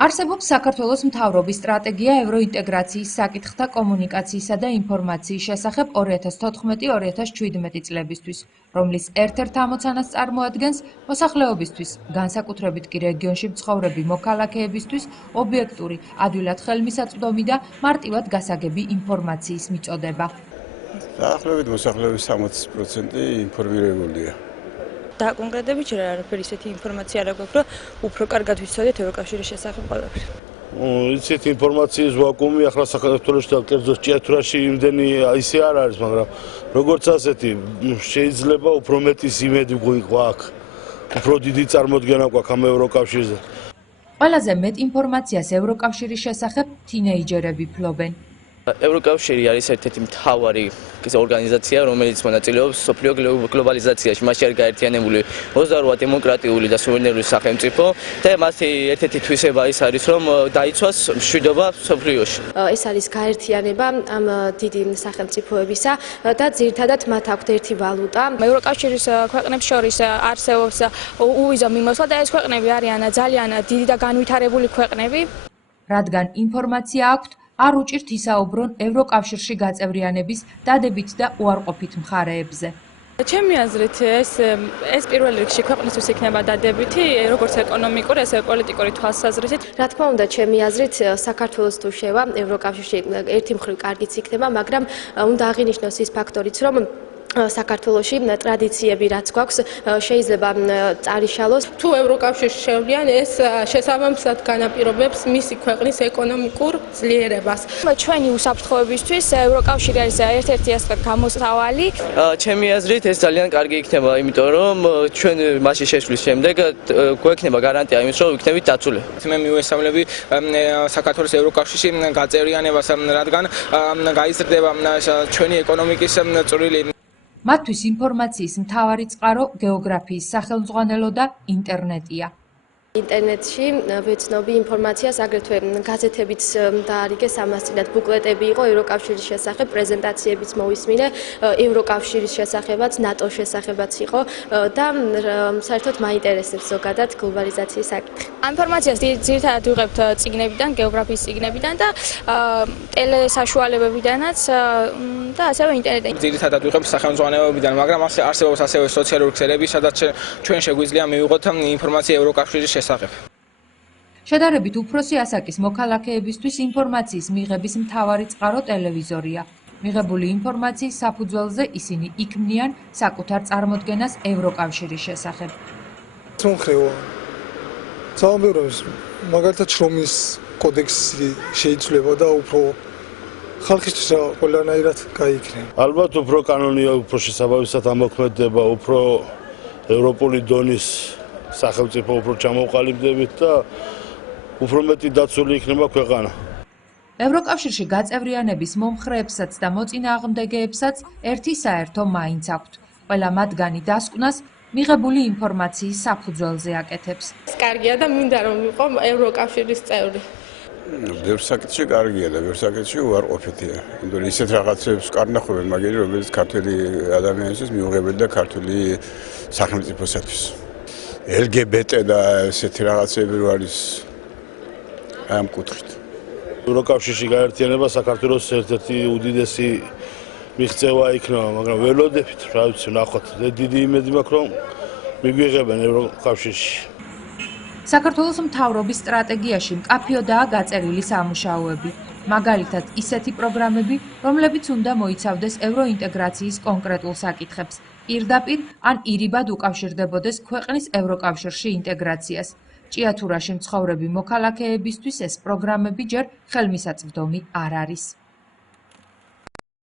არსებობს საქართველოს მთავრობის სტრატეგია ევროინტეგრაციის საკითხთა კომუნიკაციისა და ინფორმაციის შესახებ 2014-2017 წლებისთვის, რომლის ერთ-ერთ ამოცანას წარმოადგენს მოსახლეობისთვის, განსაკუთრებით კი რეგიონში მცხოვრები მოქალაქეებისთვის ობიექტური, ადვილად ხელმისაწვდომი და მარტივად გასაგები ინფორმაციის მიწოდება. დაახლოებით მოსახლეობის 60% ინფორმირებულია. Კონკრეტებით არაფერი ისეთი ინფორმაცია არ აქვს, რომ უფრო კარგად ვიცოდეთ ევროკავშირის შესახებ ყველაფერს. Ისეთი ინფორმაციის ვაკუუმი ახლა საქართველოს და კერძო ჭიათურაში იმდენი ისე არ არის, მაგრამ როგორც ასეთი შეიძლება უფრო მეტის იმედი გვაქვს. უფრო დიდი წარმოდგენა გვაქვს ამ ევროკავშირზე. ყველაზე მეტ ინფორმაციას ევროკავშირის შესახებ თინეიჯერები ფლობენ. ევროკავშირი არის ერთ-ერთი მთავარი ორგანიზაცია, რომელიც მონაწილეობს მსოფლიო გლობალიზაციაში. მასში არის გაერთიანებული 28 დემოკრატიული და სუვერენული სახელმწიფო და მათი ერთ-ერთი თვისება ის არის, რომ დაიცვას მშვიდობა მსოფლიოში. ეს არის გაერთიანება ამ დიდი სახელმწიფოებისა და ძირითადად მათ აქვთ ერთი ვალუტა. ევროკავშირის ქვეყნებს შორის არსებობს უვიზო მიმოსვლა და ეს ქვეყნები არიან ძალიან დიდი და განვითარებული ქვეყნები. რადგან ინფორმაცია აქვთ, არ უჭირთ ისაუბრონ ევროკავშირში გაწევრიანების დადებით და უარყოფით მხარეებზე. ჩემი აზრით ეს პირველ რიგში ქვეყნისთვის იქნება დადებითი, როგორც ეკონომიკური, ესე პოლიტიკური თვალსაზრისით. რა თქმა უნდა, ჩემი აზრით საქართველოს თუ შევა ევროკავშირში ერთი მხრივ კარგიც იქნება, მაგრამ უნდა აღინიშნოს ის ფაქტორიც, რომ საქართველოში ტრადიციები რაც გვაქვს შეიძლება წარიშალოს. თუ ევროკავშირში შევლიან, ეს შესაბამისად განაპირობებს მისი ქვეყნის ეკონომიკურ ძლიერებას. ჩვენი უსაფრთხოებისთვის ევროკავშირი არის ერთ-ერთი ასე გამოსავალი. ჩემი აზრით ეს ძალიან კარგი იქნება, იმიტომ რომ ჩვენ მასში შეშლის შემდეგ გვექნება გარანტია იმის, რომ ვიქნებით დაცული. მე მივესალმები საქართველოს ევროკავშირში გაწევრიანებას, რადგან გაიზრდება ჩვენი ეკონომიკის წვრილი. მათთვის ინფორმაციის მთავარი წყარო გეოგრაფიის სახელმძღვანელო და ინტერნეტია. ინტერნეტში ვეცნობი ინფორმაციას, აგრეთვე გაზეთებიც დაარიგე სამასწინად ბუკლეტები იყო ევროკავშირის შესახებ, პრეზენტაციებიც მოვისმინე, ევროკავშირის შესახებაც, ნატოს შესახებაც იყო და საერთოდ მაინტერესებს ზოგადად გლობალიზაციის საკითხი. ინფორმაციას ძირითადად ვიღებთ წიგნებიდან, გეოგრაფიის წიგნებიდან და ტელესაშუალებებიდანაც და ასევე ინტერნეტიდან. ძირითადად ვიღებთ სახელმძღვანელოებიდან, მაგრამ არსებობს ასევე სოციალური ქსელები, სადაც ჩვენ შეგვიძლია მივიღოთ ინფორმაცია ევროკავშირის შესახებ. შედარებით უფროსი ასაკის მოქალაქეებისთვის ინფორმაციის მიღების მთავარი წყარო ტელევიზორია. მიღებული ინფორმაციის საფუძველზე ისინი იქმნიან საკუთარ წარმოდგენას ევროკავშირის შესახებ. მაგალითად შრომის კოდექსი შეიცვლება და უფრო ხალხისთვის ყველანაირად გაიქნება. ალბათ უფრო კანონია, უფრო შესაბამისად ამოქმედება, უფრო ევროპული დონის სახელმწიფო უფრო ჩამოყალიბდებით და უფრო მეტი დაცული იქნება ქვეყანა. ევროკავშირში გაწევრიანების მომხრეებსაც და მოწინააღმდეგეებსაც ერთი საერთო მაინც აქვთ. ყველა მათგანი დასკვნას მიღებული ინფორმაციის საფუძველზე აკეთებს. კარგია და მინდა რომ ვიყო ევროკავშირის წევრი. ბევრ საკითხში კარგია და ბევრ საკითხში უარყოფითია. იმიტომ ისეთ რაღაცებს კარნახობენ, მაგერი რომელიც ქართველი ადამიანისთვის მიუღებელი და ქართული სახელმწიფოსათვის. LGBT და ესეთი რაღაცები რო არის ამ კუთხით. ევროკავშირში გაერთიანება საქართველოს ერთ-ერთი უდიდესი მიღწევა იქნება, მაგრამ ველოდებით, რა ვიცი, ნახოთ, დიდი იმედი მაქვს, რომ მიგვიღებენ ევროკავშირში. საქართველოს მთავრობის სტრატეგიაში მკაფიოდაა გაწერილი სამუშაოები. მაგალითად, ისეთი პროგრამები, რომლებიც უნდა მოიცავდეს ევროინტეგრაციის კონკრეტულ საკითხებს, პირდაპირ ან ირიბად უკავშირდებოდეს ქვეყნის ევროკავშირში ინტეგრაციას. ჭიათურაში მცხოვრები მოქალაქეებისთვის ეს პროგრამები ჯერ ხელმისაწვდომი არ არის.